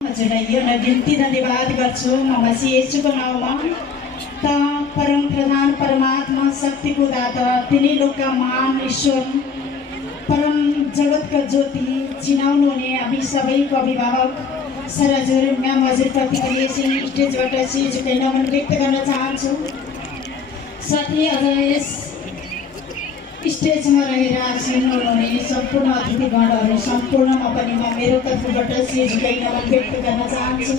हजुरलाई यो बिन्ती धन्यवाद गर्छु म मसीह येशूको नाउँमा। त परम प्रधान परमात्मा शक्तिको दाता तिनी लोकका महान ईश्वर परम जगतका ज्योति चिनाउनु हुने हामी सबैको अभिभावक सर हजुर म्याम हजुरप्रति पनि यसै स्टेजबाट सिजोकै नमन व्यक्त गर्न चाहन्छु। साथै अझ यस स्टेजमा रहेर आसीन हुनुहुने सम्पूर्ण अतिथिगणहरू सम्पूर्णमा पनि म मेरो तर्फबाट सिजोकै नमन व्यक्त गर्न चाहन्छु।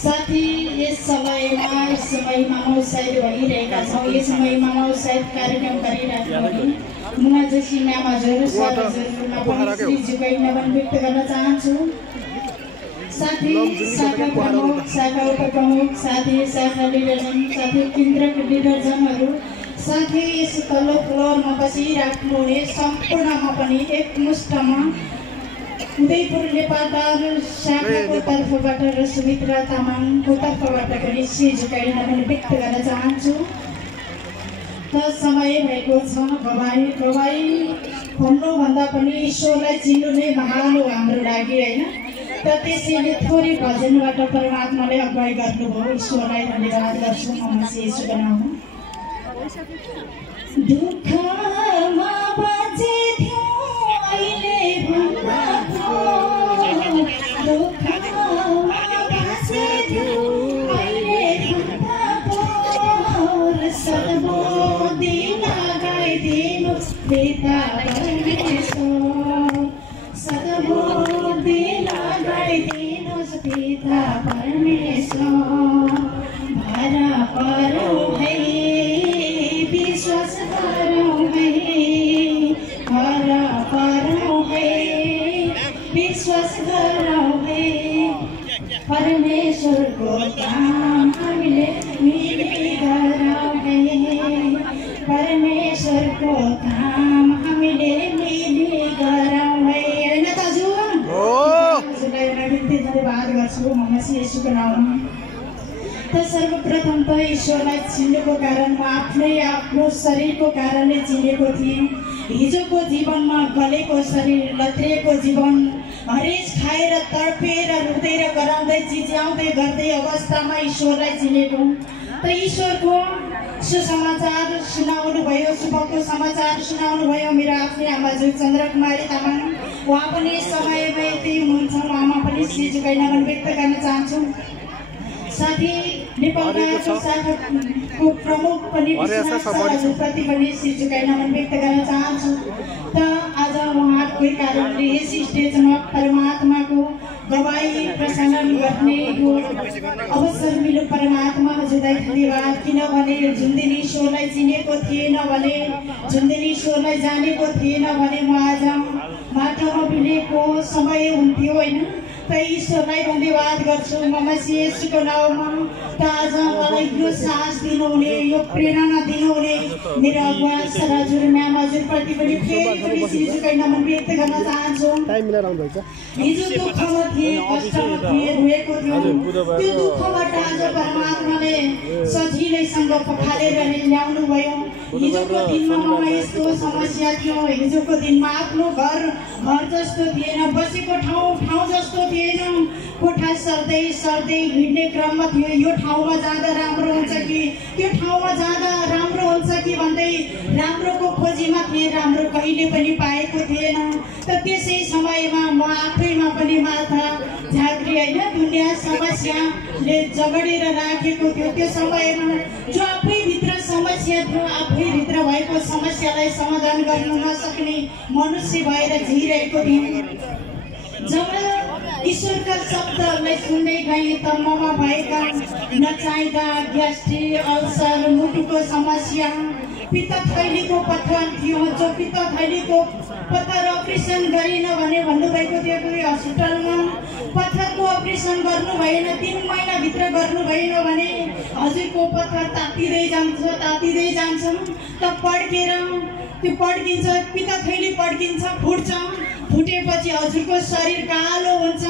साथै यस समयमा मौसायद भइरहेका छौँ। यस समयमा मौसायद कार्यक्रम गरिरहेका मुना जोशी म्याम हजुर सर हजुरमा पनि सिजोकै नमन व्यक्त गर्न चाहन्छु। साथै शाखा प्रमुख शाखा उपप्रमुख साथै शाखा लिडरजन साथै केन्द्रका लिडरजनहरू साथै यस तल्लो फ्लोरमा बसिराख्नुहुने सम्पूर्णमा पनि एकमुष्टमा उदयपुर नेपालदार शाखाको तर्फबाट र सुमित्रा तामाङको तर्फबाट पनि सिजोकै नमन व्यक्त गर्न चाहन्छु। त समय भएको छ गवाई भन्नुभन्दा पनि ईश्वरलाई चिन्नु नै महान हो हाम्रो लागि होइन। त त्यसैले थोरै भजनबाट परमात्माले अगुवाई गर्नुभयो। ईश्वरलाई धन्यवाद गर्छु म मसीह येशूको नाममा। दुःखमा बाँचे थियो अहिले भन्दा दुःखमा बाँचे थियो अहिले भन्दा सद्बुद्धि लगाइदिनु पिता परमेश्वर सद्बुद्धि लगाइदिनुहोस् पिता परमेश्वर। भरा परौँ है विश्वास गरौँ है भरा परौँ है विश्वास गरौँ है परमेश्वरको काम हामीले मिली गरौँ है परमेश्वरको काम हामीले मिली गरौँ है होइन दाजु। हजुरलाई बिन्ती धन्यवाद गर्छु म मसीह येशूको नाउँमा। त सर्वप्रथम त ईश्वरलाई चिन्नुको कारण म आफ्नो शरीरको कारणले चिनेको थिएँ। हिजोको जीवनमा गलेको शरीर लत्रिएको जीवन हरेस खाएर तडपेर रुँदै र कराउँदै चिच्याउँदै गर्दै अवस्थामा ईश्वरलाई चिनेको। त ईश्वरको सुसमाचार सुनाउनु भयो शुभको समाचार सुनाउनु भयो मेरो आफ्नै आमाजु चन्द्रकुमारी तामाङ। उहाँ पनि समयमै यति हुनुहुन्छ उहाँमा पनि सिजोकै नमन व्यक्त गर्न चाहन्छु। साथै नेपालका शाखाको प्रमुख पनि हजुरप्रति पनि सिजोकै नमन व्यक्त गर्न चाहन्छु। त आज उहाँकै कारणले यस स्टेजमा परमात्माको गवाई प्रसारण गर्ने यो अवसर मिल्यो। परमात्मा हजुरलाई धन्यवाद किनभने जुन दिन ईश्वरलाई चिनेको थिएन भने जुन दिन ईश्वरलाई जानेको थिएन भने म आज माटोमा मिलेको समय हुन्थ्यो होइन। त ईश्वरलाई धन्यवाद गर्छु म मसीह येशूको नाउँमा। त आज मलाई यो साहस दिनुहुने यो प्रेरणा दिनुहुने मेरो अगुवा सर हजुर म्याम हजुरप्रति पनि फेरि पनि सिजोकै नमन व्यक्त गर्न चाहन्छु। हिजो दुःखमा थिए कष्टमा थिए रोएको थियो त्यो दुःखबाट आज परमात्माले सजिलैसँग पखालेर ल्याउनु भयो। हिजोको दिनमा मलाई यस्तो समस्या थियो हिजोको दिनमा आफ्नो घर जस्तो थिएन बसेको ठाउँ जस्तो थिएन कोठा सर्दै हिँड्ने क्रममा थियो। यो ठाउँमा जाँदा राम्रो हुन्छ कि त्यो ठाउँमा जाँदा राम्रो हुन्छ कि भन्दै राम्रोको खोजीमा थिएँ राम्रो कहिले पनि पाएको थिएन। त त्यसै समयमा म आफैमा पनि माथा झाँक्री होइन दुनियाँ समस्याले जगडेर राखेको थियो। त्यो समयमा जो आफैभित्र समस्या थियो आफैभित्र भएको समस्यालाई समाधान गर्न नसक्ने मनुष्य भएर झिरहेको थिएँ। जब ईश्वरका शब्दहरूलाई सुन्दै गएँ त ममा भएका नचाहिँदा ग्यास्ट्रिक अल्सर मुटुको समस्या पित्त थैलीको पत्थर थियो जो पित्त थैलीको पत्थर अपरेसन गरिन भने भन्नुभएको थियो कुनै हस्पिटलमा पत्थरको अपरेसन गर्नु भएन 3 महिनाभित्र गर्नु भएन भने हजुरको पत्थर तातिँदै जान्छ त पड्केर त्यो पड्किन्छ पित्त थैली पड्किन्छ फुट्छ फुटेपछि हजुरको शरीर कालो हुन्छ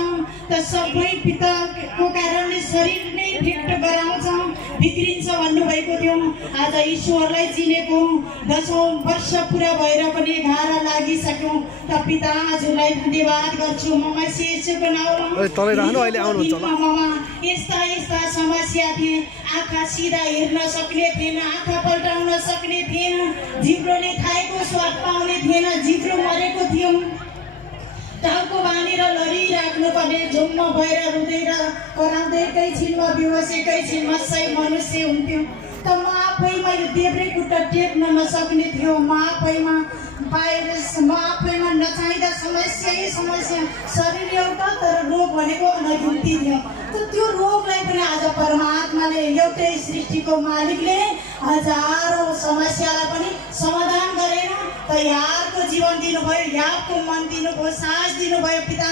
त सबै पित्तको कारणले शरीर नै फिट गराउँछ बिग्रिन्छ भन्नुभएको थियो। आज ईश्वरलाई चिनेको 10औं वर्ष पुरा भएर पनि घारा लागिसक्यो। त पिता हजुरलाई धन्यवाद गर्छु म मसी येशूको नाउँमा। यस्ता यस्ता समस्या थिए, आँखा सिधा हेर्न सक्ने थिएन, आँखा पल्टाउन सक्ने थिएन, जिब्रोले खाएको स्वाद पाउने थिएन, जिब्रो मरेको थियो। टाउको बाँधेर लडिराख्नु पर्ने, झुम्म भएर रुँदै र कराउँदै एकैछिनमा बेहोस, एकैछिनमा सही मनुष्य हुन्थ्यो। त म आफैमा यो देब्रे खुट्टा टेक्न नसक्ने थियो, म आफैमा भाइरस, म आफैमा नचाहिँदा समस्या शरीर एउटा, तर रोग भनेको अनगिन्ती थियो। त त्यो रोगलाई पनि आज परमात्माले, एउटै सृष्टिको मालिकले हजारौँ समस्यालाई पनि समाधान गरेर त यारको जीवन दिनुभयो, यारको मन दिनुभयो, सास दिनुभयो। पिता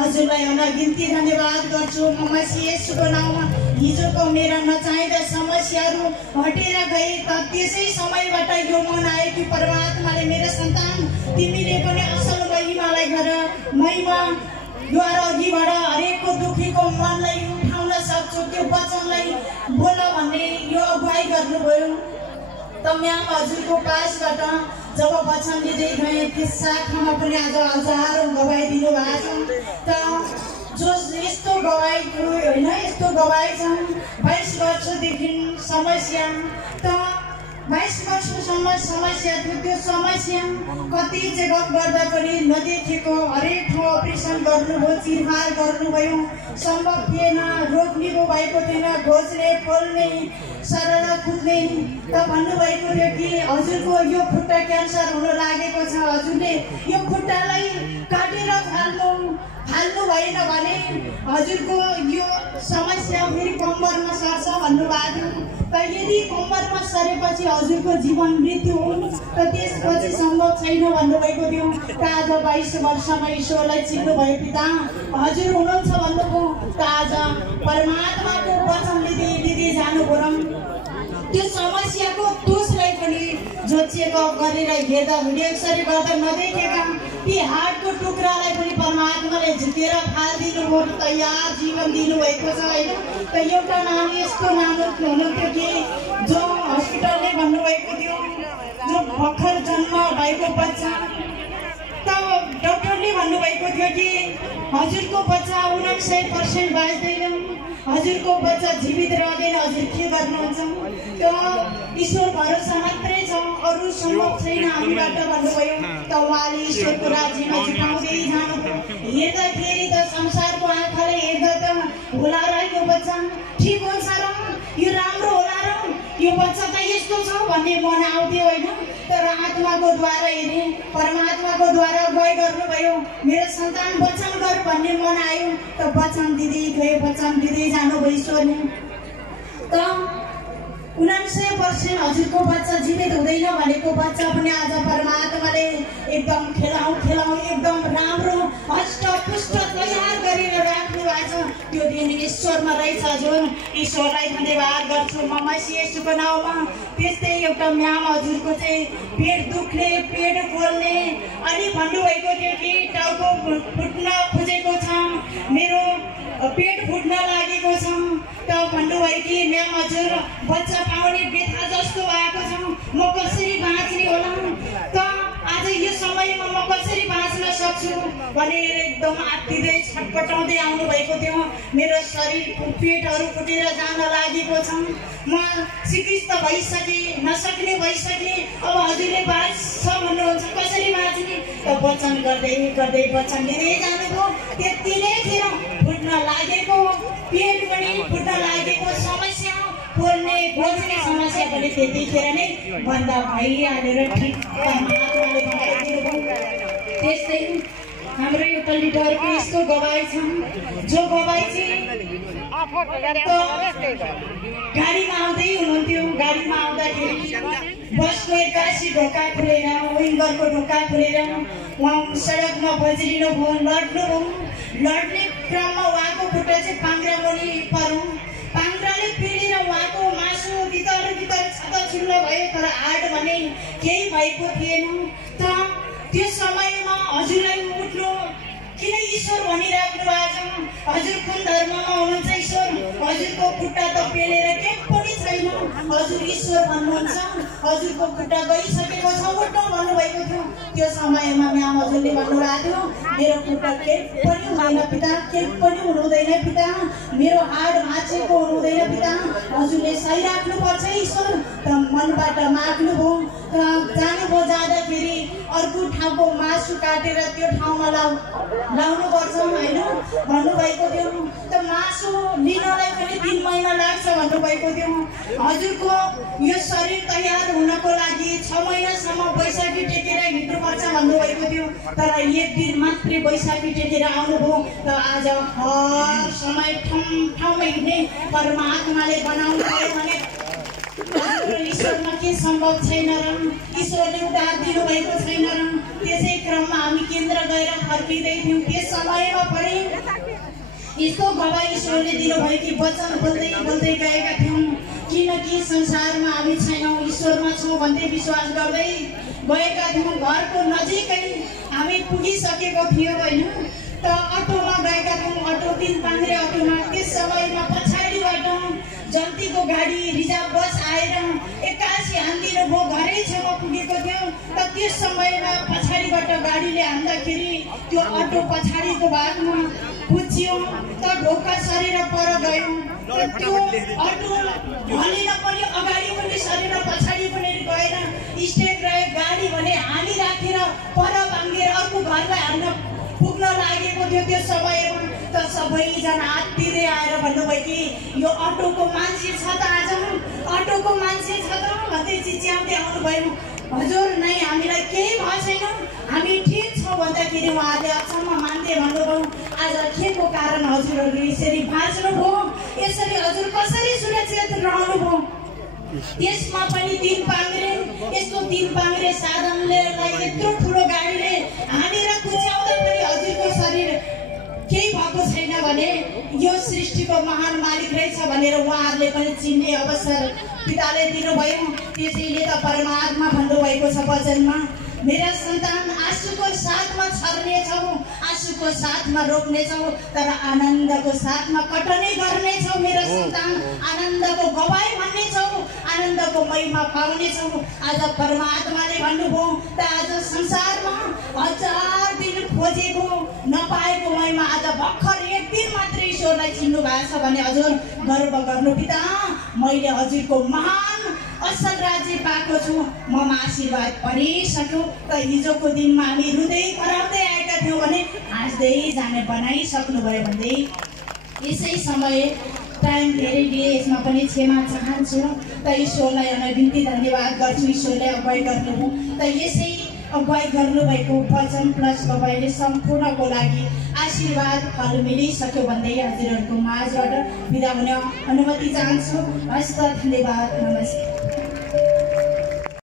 हजुरलाई अनगिन्ती धन्यवाद गर्छु म मसी येशूको नाउँमा। हिजोको मेरा नचाहिँदा समस्याहरू हटेर गए, त त्यसै समयबाट यो मन आयो कि परमात्माले मेरो सन्तान तिमीले पनि असल महिमालाई गर, महिमाद्वारा अघिबाट हरेकको दुखीको मनलाई उठाउन सक्छु, त्यो वचनलाई बोल भन्ने यो अगुवाई गर्नुभयो। त म्याम हजुरको पासबाट जब वचन दिँदै गएँ त्यस शाखामा पनि आज हजारौँ गवाई दिनुभएको छ। त जो यस्तो गवाई होइन, यस्तो गवाई छ 22 वर्षदेखि समस्या, त 22 वर्षसम्म समस्या थियो। त्यो समस्या कति चेकअप गर्दा पनि नदेखेको, हरेक ठाउँ अपरेसन गर्नुभयो, चिरफार गर्नुभयो, सम्भव थिएन, रोग निको भएको थिएन, घोच्ने पोल्ने सरल कुद्ने। त भन्नुभएको थियो कि हजुरको यो खुट्टा क्यान्सर हुन लागेको छ, हजुरले यो खुट्टालाई काटेर फाल्नु भएन भने हजुरको यो समस्या फेरि कम्मरमा सर्छ भन्नुभएको थियो। त यदि कम्मरमा सरेपछि हजुरको जीवन मृत्यु हो, त त्यसपछि सम्भव छैन भन्नुभएको थियो। त आज 22 वर्षमा ईश्वरलाई चिन्नुभयो, पिता हजुर हुनुहुन्छ भन्नुभयो। त आज परमात्माको वचन लिँदै जानुभयो। त्यो समस्याको दोषलाई पनि जो चेकअप गरेर हेर्दा, भिडियो एक्सरे गर्दा नदेखेका ती हार्टको टुक्रालाई पनि परमात्माले झुकेर फालिदिनुभयो, तयार जीवन दिनुभएको छ होइन। त एउटा नाम, यस्तो नाम हुनुहुन्थ्यो कि जो हस्पिटलले भन्नुभएको थियो, जो भर्खर जन्म भएको बच्चा, त डक्टरले भन्नुभएको थियो कि हजुरको बच्चा 99% बाँच्दैन, हजुरको बच्चा जीवित रहँदैन, हजुर के गर्नुहुन्छ? त ईश्वर भरोसा मात्रै छ, अरू सम्भव छैन हामीबाट भन्नुभयो। त उहाँले ईश्वरको राज्यमा जुटाउँदै जानुभयो। हेर्दाखेरि त संसारको आँखाले हेर्दा त होला र यो बच्चा ठिक हुन्छ र, यो राम्रो होला र, यो बच्चा त यस्तो छ भन्ने मन आउँथ्यो होइन। तर आत्माको द्वारा हेरेँ, परमात्माको द्वारा अगुवाई गर्नुभयो, मेरो सन्तान वचन गर भन्ने मन आयो। त वचन दिँदै गयो, वचन दिँदै जानुभयो ईश्वरले। त 99% हजुरको बच्चा जीवित हुँदैन भनेको बच्चा पनि आज परमात्माले एकदम खेलाउँ एकदम राम्रो हष्टपुष्ट तयार गरेर राख्नु भएको छ। त्यो दिन ईश्वरमा रहेछ हजुर, ईश्वरलाई धन्यवाद गर्छु म मसी येशूको नाउँमा। त्यस्तै एउटा म्याम हजुरको चाहिँ पेट दुख्ने, पेट पोल्ने, अनि भन्नुभएको थियो कि टाउको फुट्न खोजेको छ, मेरो पेट फुट्न लागेको छ। त भन्नुभयो कि म्याम हजुर बच्चा पाउने व्यथा जस्तो भएको छ, म कसरी बाँच्ने होला? त आज यो समयमा म कसरी बाँच्न सक्छु भनेर एकदम आत्तिँदै छटपटाउँदै आउनु भएको थियो। मेरो शरीर पेटहरू फुटेर जान लागेको छ, म सिकिस्त भइसकेँ, नसक्ने भइसकेँ, अब हजुरले बाँच्छ भन्नुहुन्छ, कसरी बाँच्ने? त वचन गर्दै गर्दै वचन लिँदै जानुभयो। त्यति नै खेर फुट्न लागेको पेट पनि फुट्न लागेको समस्या, पोल्ने घोच्ने समस्या पनि त्यतिखेर नै बन्द भइहालेर ठिक परमात्माले भनिदिनुभयो। त्यस्तै हाम्रो एउटा लिडरको यस्तो गवाई छ, जो गवाई चाहिँ गाडीमा आउँदै हुनुहुन्थ्यो। गाडीमा आउँदाखेरि बसको 81 ढोका खुलेर, विङ्गरको ढोका खुलेर उहाँ सडकमा बज्रिनुभयो, लड्ने क्रममा उहाँको खुट्टा चाहिँ पाङ्ग्रा मुनि पर्यो। पाङ्ग्राले पेलेर उहाँको मासु भित्र छतछुल्ल भयो, तर हाड भने केही भएको थिएन। त त्यो समयमा हजुरलाई उठ्नु किन ईश्वर भनिराख्नु भएको छ? हजुर कुन धर्ममा हुनुहुन्छ ईश्वर? हजुरको खुट्टा त पेलेर के पनि छैन, छैन। हजुर ईश्वर भन्नुहुन्छ, हजुरको खुट्टा गइसकेको छ उठ्नु भन्नुभएको थियो। त्यो समयमा म्याम हजुरले भन्नुभएको थियो मेरो खुट्टा केही पनि हुँदैन पिता, केही पनि हुँदैन पिता, मेरो हाड भाँचिएको हुँदैन पिता, हजुरले सही राख्नुपर्छ ईश्वर। त मनबाट माग्नुभयो, जानुभयो, जाँदाखेरि अर्को ठाउँको मासु काटेर त्यो ठाउँमा लाउनुपर्छ होइन भन्नुभएको थियो। त मासु लिनलाई पनि 3 महिना लाग्छ भन्नुभएको थियो। हजुरको यो शरीर तयार हुनको लागि 6 महिनासम्म बैशाखी टेकेर हिँड्नुपर्छ भन्नुभएको थियो। तर 1 दिन मात्रै बैशाखी टेकेर आउनुभयो। त आज हर समय ठाउँमा हिँड्ने परमात्माले बनाउनु भयो भने ईश्वरमा के सम्भव छैन र? ईश्वरले उद्धार दिनुभएको छैन र? त्यसै क्रममा हामी केन्द्र गएर फर्किँदै थियौँ। त्यस समयमा पनि यस्तो गवाई ईश्वरले दिनुभयो कि वचन बोल्दै बोल्दै गएका थियौँ। किनकि संसारमा हामी छैनौँ, ईश्वरमा छौँ भन्दै विश्वास गर्दै गएका थियौँ। घरको नजिकै हामी पुगिसकेको थियौँ होइन। त अटोमा गएका थियौँ, अटो 3 पाङ्ग्रे अटोमा। त्यस समयमा पछाडिबाट जन्तीको गाडी रिजर्भ बस आएर 81 हानिदिनु भयो। घरै छेउमा पुगेको थियो। त त्यस समयमा पछाडिबाट गाडीले हान्दाखेरि त्यो अटो पछाडिको भागमा पुज्यो। त ढोका सरेर पर गयो। त्यो अटो हलिन पनि अगाडि पनि सरेर पछाडि पनि गएन। स्टेट रह्यो। गाडी भने हानी राखेर पर भाङ्गेर अर्को घरलाई हान्न पुग्न लागेको थियो। त्यो समयमा त सबैजना आत्तिँदै आएर भन्नुभयो कि यो अटोको मान्छे छ त, आज अटोको मान्छे छ त भन्दै चिच्याउँदै आउनुभयो। हजुर नै हामीलाई केही भएको छैन, हामी ठिक छौँ भन्दाखेरि उहाँले अचम्म मान्दै भन्नुभयो आज के को कारण हजुरहरू यसरी बाँच्नुभयो, यसरी हजुर कसरी सुरक्षित रहनुभयो। त्यसमा पनि 3 पाङ्ग्रे, यस्तो 3 पाङ्ग्रे साधनले यत्रो ठुलो गाडीले हानेर कुच्याउँदा पनि हजुरको शरीर केही भएको छैन भने यो सृष्टिको महान मालिक रहेछ भनेर उहाँहरूले पनि चिन्ने अवसर पिताले दिनुभयो। त्यसैले त परमात्मा भन्नुभएको छ वचनमा, मेरा सन्तान आँसुको साथमा छर्नेछौ, आँसुको साथमा रोप्नेछौ, तर आनन्दको साथमा कटनी गर्नेछौ। मेरा सन्तान आनन्दको गवाई भन्नेछौ, आनन्दको महिमा पाउनेछौ। आज परमात्माले भन्नुभयो त आज संसारमा 1000 दिन खोजेको नपाएको महिमा आज भर्खर 1 दिन मात्रै ईश्वरलाई चिन्नु भएको छ भने हजुर गर्व गर्नु पिता, मैले हजुरको महान असल राज्य पाएको छु, ममा आशीर्वाद परिसक्यो। त हिजोको दिनमा हामी रुँदै कराउँदै आएका थियौँ भने हाँस्दै जाने बनाइसक्नु भयो भन्दै यसै समय टाइम धेरै लिए, यसमा पनि क्षमा चाहन्छु। त ईश्वरलाई अनबिन्ती धन्यवाद गर्छु। ईश्वरले अगुवाई गर्नुभयो। त यसै अगुवाई गर्नुभएको वचन प्लस गवाईले सम्पूर्णको लागि आशीर्वाद फल मिलिसक्यो भन्दै हजुरहरूको माझबाट बिदा हुन अनुमति चाहन्छु। हस्त धन्यवाद, नमस्कार।